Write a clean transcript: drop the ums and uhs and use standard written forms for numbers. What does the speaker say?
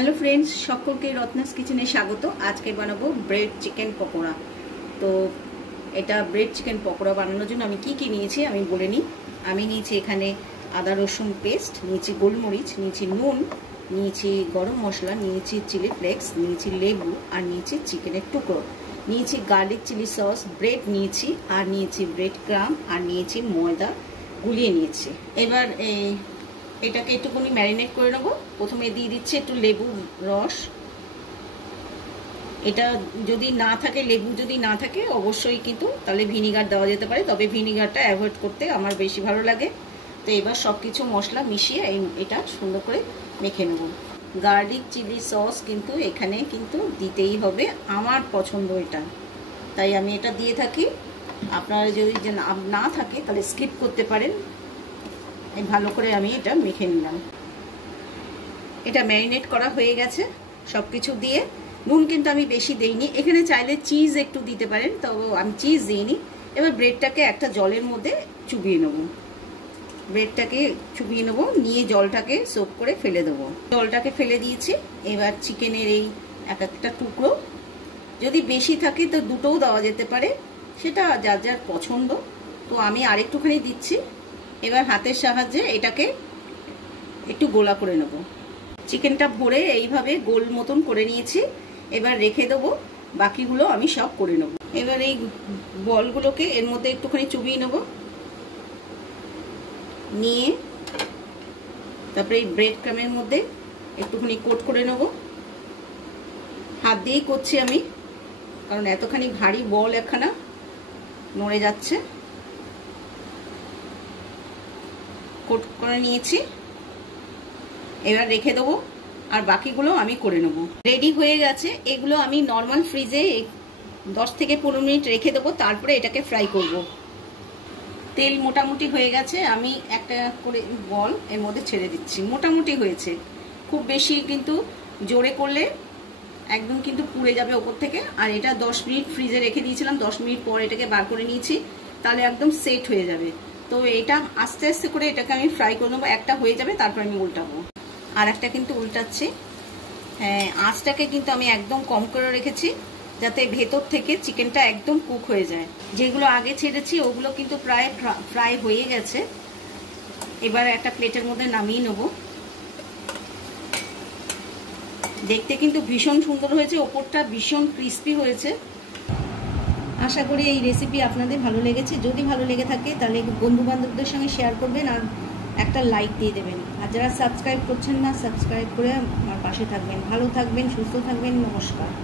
Hello friends सकलके Ratnas किचेने स्वागत। आज के बनाबो ब्रेड चिकेन पकोड़ा। तो এটা ब्रेड चिकेन पकोड़ा বানানোর জন্য আমি কি কি নিয়েছি আমি বলে নিই। আমি নিয়েছি এখানে আদা রসুন পেস্ট, নিয়েছি গোলমরিচ, নিয়েছি নুন, নিয়েছি গরম মশলা, নিয়েছি চিলি ফ্লেক্স, নিয়েছি লেবু আর নিয়েছি চিকেনের টুকরো, নিয়েছি গার্লিক চিলি সস, ব্রেড নিয়েছি আর নিয়েছি ব্রেড ক্রাম্ব আর নিয়েছি ময়দা গুলিয়ে নিয়েছি। এবার এটাকে একটুখানি ম্যারিনেট করে নেব। প্রথমে দিয়ে দিচ্ছি একটু লেবুর রস। এটা যদি না থাকে, লেবু যদি না থাকে অবশ্যই কিন্তু তাহলে ভিনিগার দেওয়া যেতে পারে, তবে ভিনিগারটা অ্যাভয়েড করতে আমার বেশি ভালো লাগে। তো এবার সব কিছু মশলা মিশিয়ে এটা সুন্দর করে মেখে নেব। গার্লিক চিলি সস কিন্তু এখানে কিন্তু দিতেই হবে, আমার পছন্দ এটা, তাই আমি এটা দিয়ে থাকি। আপনারা যদি না থাকে তাহলে স্কিপ করতে পারেন। ভালো করে আমি এটা মেখে নিলাম। এটা ম্যারিনেট করা হয়ে গেছে সব কিছু দিয়ে। নুন কিন্তু আমি বেশি দেইনি, এখানে চাইলে চিজ একটু দিতে পারেন, তবে আমি চিজ দিইনি। এবার ব্রেডটাকে একটা জলের মধ্যে চুবিয়ে নেব। ব্রেডটাকে চুবিয়ে নেব, নিয়ে জলটাকে সোক করে ফেলে দেবো। জলটাকে ফেলে দিয়েছি। এবার চিকেনের এই এক একটা টুকরো যদি বেশি থাকে তো দুটোও দেওয়া যেতে পারে, সেটা যার যার পছন্দ। তো আমি আরেকটুখানি দিচ্ছি। এবার হাতের সাহায্যে এটাকে একটু গোলা করে নেব। চিকেনটা ভরে এইভাবে গোল মতন করে নিয়েছি। এবার রেখে দেবো, বাকিগুলো আমি সব করে নেব। এবার এই বলগুলোকে এর মধ্যে একটুখানি চুবিয়ে নেব, নিয়ে তারপরে এই ব্রেড ক্রামের মধ্যে একটুখানি কোট করে নেব। হাত দিয়েই করছি আমি, কারণ এতখানি ভারী বল একখানা নড়ে যাচ্ছে। কোট করে নিয়েছি। এবার রেখে দেবো, আর বাকিগুলো আমি করে নেব। রেডি হয়ে গেছে। এগুলো আমি নর্মাল ফ্রিজে 10 থেকে 15 মিনিট রেখে দেবো, তারপরে এটাকে ফ্রাই করব। তেল মোটামুটি হয়ে গেছে, আমি একটা করে বল এর মধ্যে ছেড়ে দিচ্ছি। মোটামুটি হয়েছে, খুব বেশি কিন্তু জোরে করলে একদম কিন্তু পুড়ে যাবে ওপর থেকে। আর এটা 10 মিনিট ফ্রিজে রেখে দিয়েছিলাম, 10 মিনিট পর এটাকে বার করে নিয়েছি, তাহলে একদম সেট হয়ে যাবে। তো এটা আস্তে আস্তে করে এটাকে আমি ফ্রাই করে নেবো। একটা হয়ে যাবে, তারপর আমি উল্টাবো। আর একটা কিন্তু উল্টাচ্ছি। হ্যাঁ, আঁচটাকে কিন্তু আমি একদম কম করে রেখেছি, যাতে ভেতর থেকে চিকেনটা একদম কুক হয়ে যায়। যেগুলো আগে ছেড়েছি ওগুলো কিন্তু প্রায় ফ্রাই হয়ে গেছে। এবার একটা প্লেটের মধ্যে নামিয়ে নেব। দেখতে কিন্তু ভীষণ সুন্দর হয়েছে, ওপরটা ভীষণ ক্রিস্পি হয়েছে। আশা করি এই রেসিপি আপনাদের ভালো লেগেছে। যদি ভালো লেগে থাকে তাহলে বন্ধু বান্ধবদের সঙ্গে শেয়ার করবেন আর একটা লাইক দিয়ে দেবেন। আর যারা সাবস্ক্রাইব করছেন না, সাবস্ক্রাইব করে আমার পাশে থাকবেন। ভালো থাকবেন, সুস্থ থাকবেন। নমস্কার।